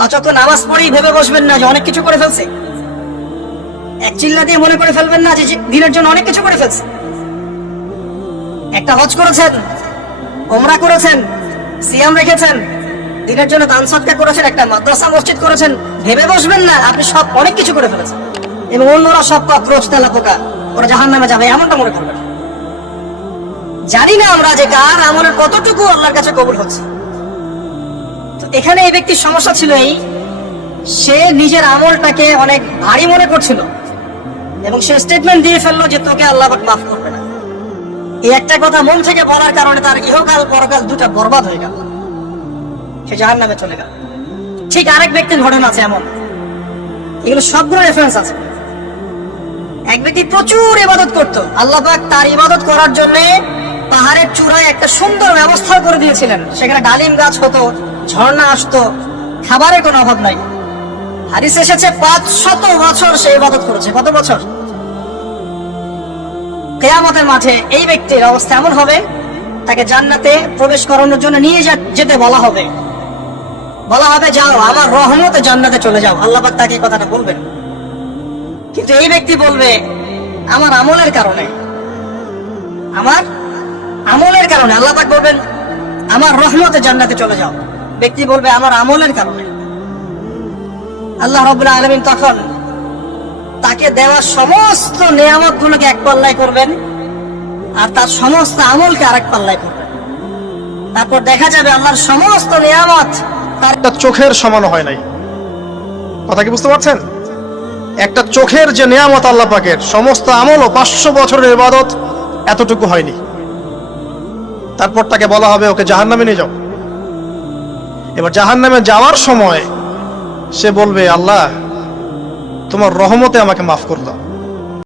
পাঁচ ওয়াক্ত নামাজ পড়েই ভেবে বসবেন না যে অনেক কিছু করে ফেলছে। এক চিল্লা দিয়ে মনে করে ফেলবেন না যে দিনের জন্য অনেক কিছু করে ফেলছে। একটা হজ করেছেন, ওমরা করেছেন, সিয়াম রেখেছেন, দিনের জন্য দান সদকা করেছেন, একটা মাদ্রাসা মসজিদ করেছেন, ভেবে বসবেন না আপনি সব অনেক কিছু করে ফেলেছেন এবং অন্যরা সব পাত্রোষ তেলা পোকা, ওরা জাহান্নামে যাবে, এমনটা মনে করবেন। জানি না আমরা যে কার আমলের কতটুকু আল্লাহর কাছে কবুল হচ্ছে। তো এখানে এই ব্যক্তির সমস্যা ছিল এই, সে নিজের আমলটাকে অনেক ভারী মনে করছিল এবং সে স্টেটমেন্ট দিয়ে ফেললো যে তোকে আল্লাহ পাক মাফ করবে না। এই একটা কথা মন থেকে বলার কারণে তার ইহকাল পরকাল দুটা বরবাদ হয়ে গেল, সে জাহান্নামে চলে গেল। ঠিক আরেক ব্যক্তির ঘটনা আছে এমন, এগুলো সবগুলো রেফারেন্স আছে। এক ব্যক্তি প্রচুর ইবাদত করত, আল্লাহ পাক তার ইবাদত করার জন্য পাহাড়ের চূড়ায় একটা সুন্দর ব্যবস্থা করে দিয়েছিলেন। সেখানে ডালিম গাছ হতো, ঝর্ণা আসতো, খাবারের কোনো অভাব নাই। হাদিস এসেছে 500 বছর সে ইবাদত করেছে। কত বছর? কিয়ামতের মাঠে এই ব্যক্তির অবস্থা এমন হবে, তাকে জান্নাতে প্রবেশ করানোর জন্য নিয়ে যেতে বলা হবে যাও আমার রহমতে জান্নাতে চলে যাও। আল্লাহ পাক তাকে কথাটা বলবেন, কিন্তু এই ব্যক্তি বলবে আমার আমলের কারণে আল্লাহ পাক বলবেন আমার রহমতে জান্নাতে চলে যাও। ব্যক্তি বলবে আমার আমলের কারণে। আল্লাহ রাব্বুল আলামিন তখন তাকে দেওয়া সমস্ত নিয়ামত গুলোকে এক পাল্লায় করবেন আর তার সমস্ত আমলকে আরেক পাল্লায় করবেন। তারপর দেখা যাবে আল্লাহর সমস্ত নিয়ামত তার একটা চোখের সমান হয় নাই। কথা কি বুঝতে পারছেন? একটা চোখের যে নিয়ামত আল্লাহ পাকের, সমস্ত আমল ও 500 বছরের ইবাদত এতটুকু হয়নি। তারপর তাকে বলা হবে ওকে জাহান্নামে নিয়ে যাও। এবার জাহান্নামে যাওয়ার সময় সে বলবে আল্লাহ তোমার রহমতে আমাকে মাফ করে দাও।